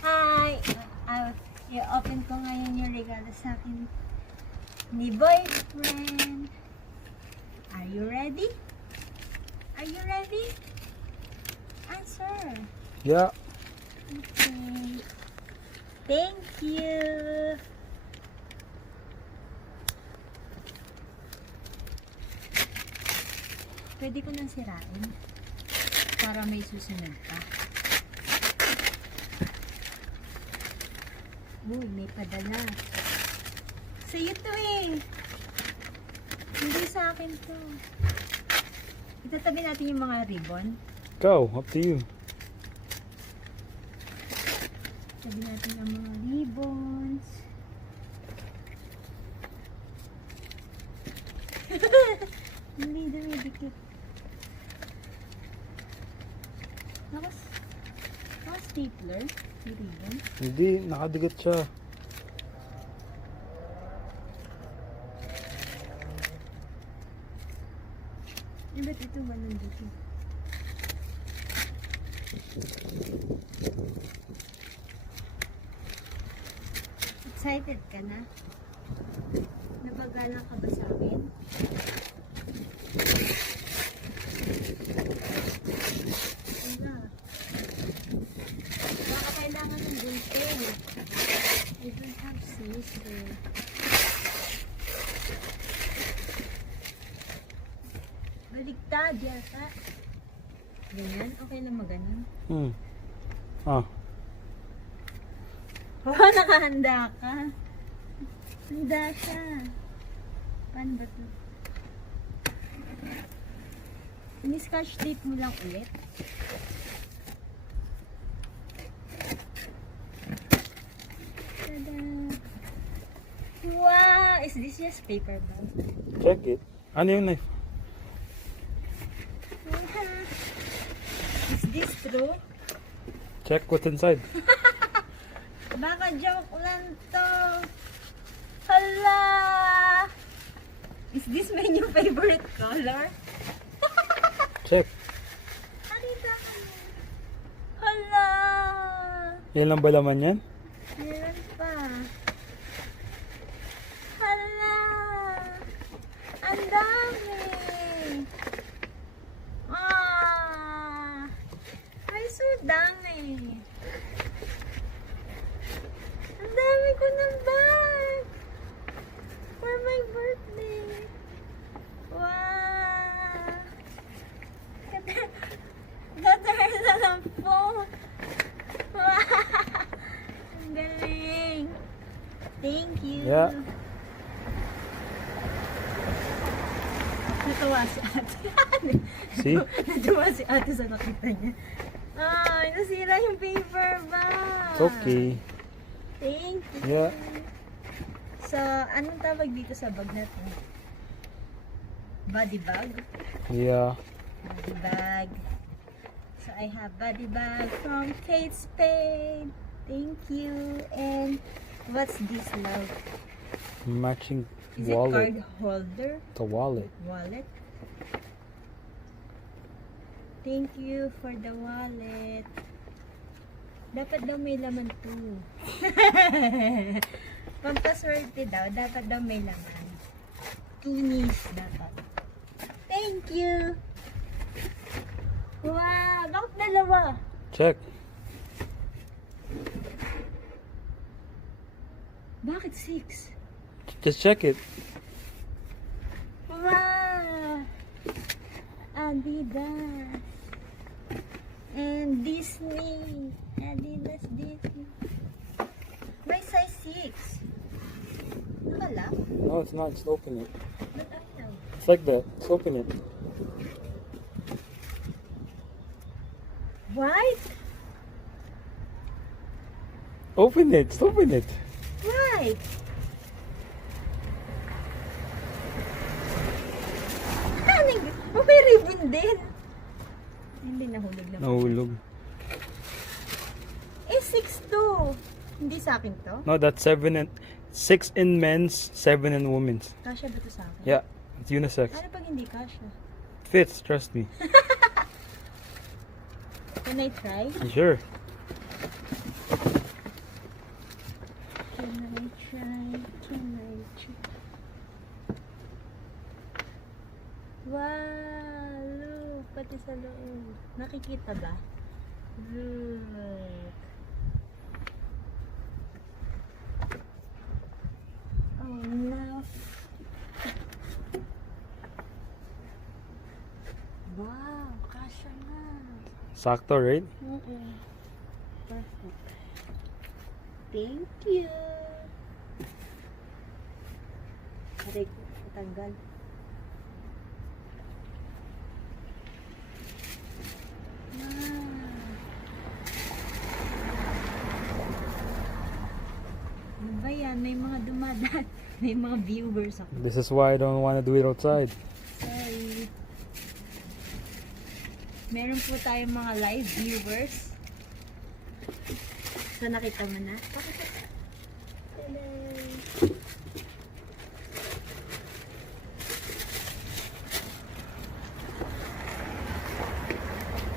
Hi! I-open ko ngayon yung regalo sa akin ni boyfriend. Are you ready? Are you ready? Answer. Yeah. Okay. Thank you. Pwede ko nang sirain para may susunod pa. Uy, may padala. Sa'yo to eh. Hindi sa akin to. Itatabi natin yung mga ribbon. Go. Up to you. Tabi natin ang mga ribbons. Hindi dumidikit. Stapler? Yung ribbon? Hindi. Nakadikit siya. Ba't ito ba nandito? Excited ka na? Nabagala ka ba sa akin? Wala. Baka kailangan ng gunting. I don't have scissors. Baligtad yata. Ganyan? Okay lang maganon? Ah. Oh, nakahanda ka. Handa siya. Paano ba ito? Ini-scotch tape mo lang ulit. Tada! Wow! Is this just paper bag? Check it. Ano yung knife? Is this true? Check what's inside. Baka joke lang to. Hala! Is this my new favorite color? Check. Halika ka na. Hala! Yan lang ba laman yan? Meron pa. Hala! Ang dami! Ah! Ay, so dami! Ang dami ko ng bag! For my birthday! Wow! Gatar na lang po! Wow! Ang galing! Thank you! Yeah. Natuwa si ate. See? Natuwa si ate sa nakita niya. Ay, nasira yung paper bag. It's okay. Thank you. Yeah. So, anong tawag dito sa bag na to? Body bag? Yeah. Body bag. So, I have body bag from Kate Spade. Thank you. And what's this, love? Matching Is wallet. it card holder? The wallet. Wallet? Thank you for the wallet. Dapat daw may laman to. Pampaswerte daw, dapat daw may laman. Tunis dapat. Thank you! Wow! Bakit dalawa? Check. Bakit 6? Just check it. Wow! Adidas. And Disney. Adidas Disney. May size 6. Nakala? No, it's not. Just open it. But I know. It's like that. Just open it. White? Open it. Just open it. White. Oh, may ribbon din. Hindi nahulog na. Nahulog. Eh, 6 to. Hindi sa akin to. No, that's 6 in men's, 7 in women's. Kasha ba to sa akin? Yeah, it's unisex. Ano pag hindi kasha? Fits, trust me. Can I try? Sure. Wow! Look! Pati sa loob. Nakikita ba? Look! Oh no! Wow! Kasha na! Sakto, right? Perfect. Thank you! Aray ko, patanggal. Ano ba yan? May mga dumadaan. May mga viewers ako. This is why I don't want to do it outside. Sorry. Meron po tayong mga live viewers. So, nakita mo na? Hello.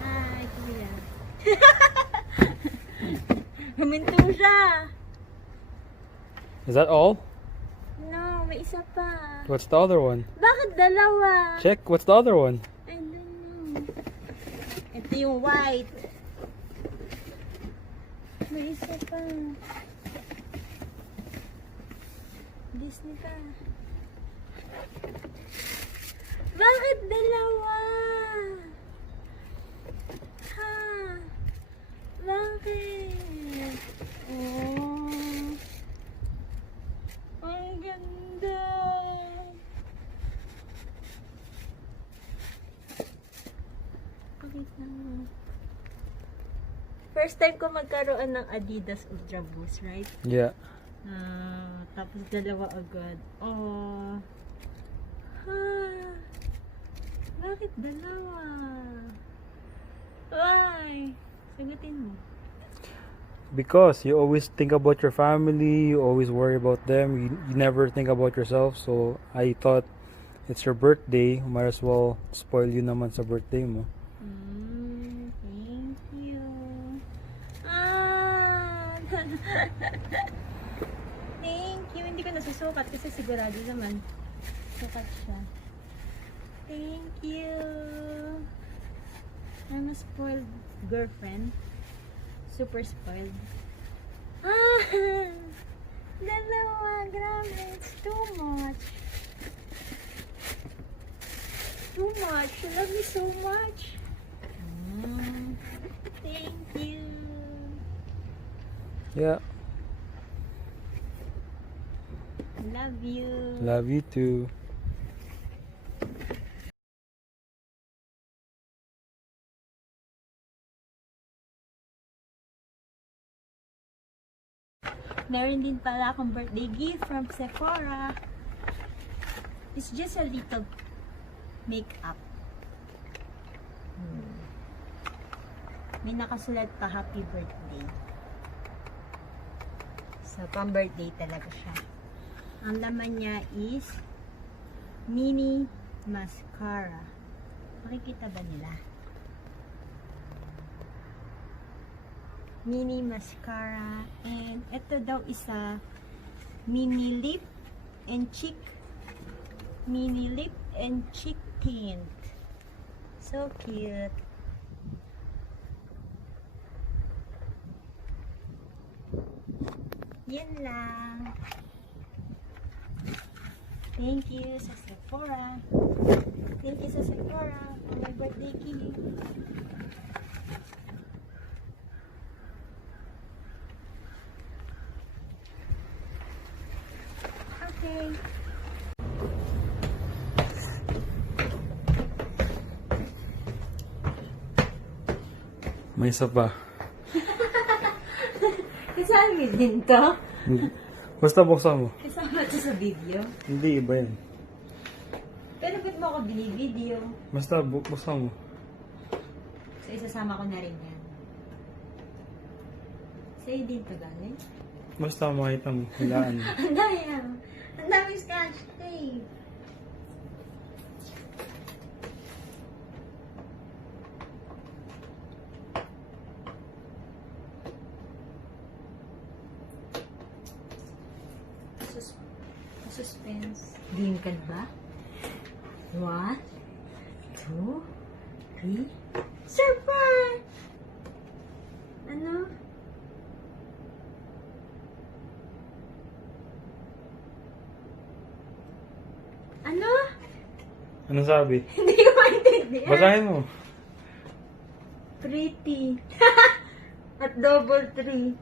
Hi, kuya. Huminto siya. Is that all? No, may isa pa. What's the other one? Bakit dalawa? Check. What's the other one? I don't know. Ito yung white. May isa pa. Disney pa. Bakit dalawa? Ha? Bakit? Oh. Ang ganda. Pakita mo. First time ko magkaroon ng Adidas Ultra Boost, right? Yeah. Tapos dalawa agad. Oh. Ha. Bakit dalawa? Why? Sagutin mo. Because you always think about your family, you always worry about them, you never think about yourself. So I thought it's your birthday, might as well spoil you naman sa birthday mo. Thank you. Thank you. Hindi ko nasusukat kasi sigurado naman. Sukat siya. Thank you. I'm a spoiled girlfriend. Super spoiled. Dalawa. Grabe. It's too much. Too much. You love me so much. Thank you. Yeah. Love you. Love you too. Meron din pala akong birthday gift from Sephora. It's just a little makeup. May nakasulat pa happy birthday. So, pang birthday talaga siya. Ang laman niya is mini mascara. Makikita ba nila? Mini mascara, and ito daw isa mini lip and cheek tint. So cute. Yan lang. Thank you sa Sephora. Thank you sa Sephora for my birthday gift. Okay. May isa pa. Kasama mo din to? Basta buksan mo. Kasama to sa video? Hindi, iba yan. Pero ba't mo ako bini-video? Basta buksan mo. So, isasama ko na rin yan. Sa'yo din to galing? Basta makita mo. Hilaan mo. Ang dami yan. Ang dami scotch tape. Suspense. Game ka na ba? 1, 2, 3. Surprise! Ano? Ano? Ano sabi? Hindi ko maintindihan. Basahin mo. Pretty. At double 3.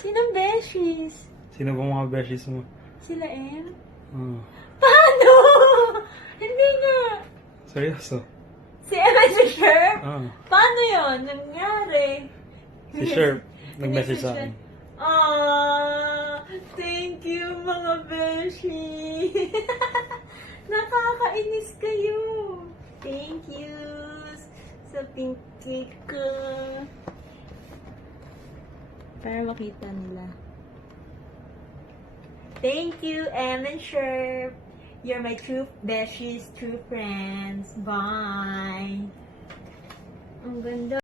Sinong beshies? Sino bang mga beshies mo? Sila M? Ah. Paano? Hindi nga. Seryoso? Si M ay si Sherp? Ah. Paano yun? Nangyari? Si Sherp, nag-message sa akin. Thank you mga beshi. Nakakainis kayo. Thank you sa pink cake ko. Para makita nila. Thank you, Em and Sherp. You're my true beshies, true friends. Bye. Ang ganda.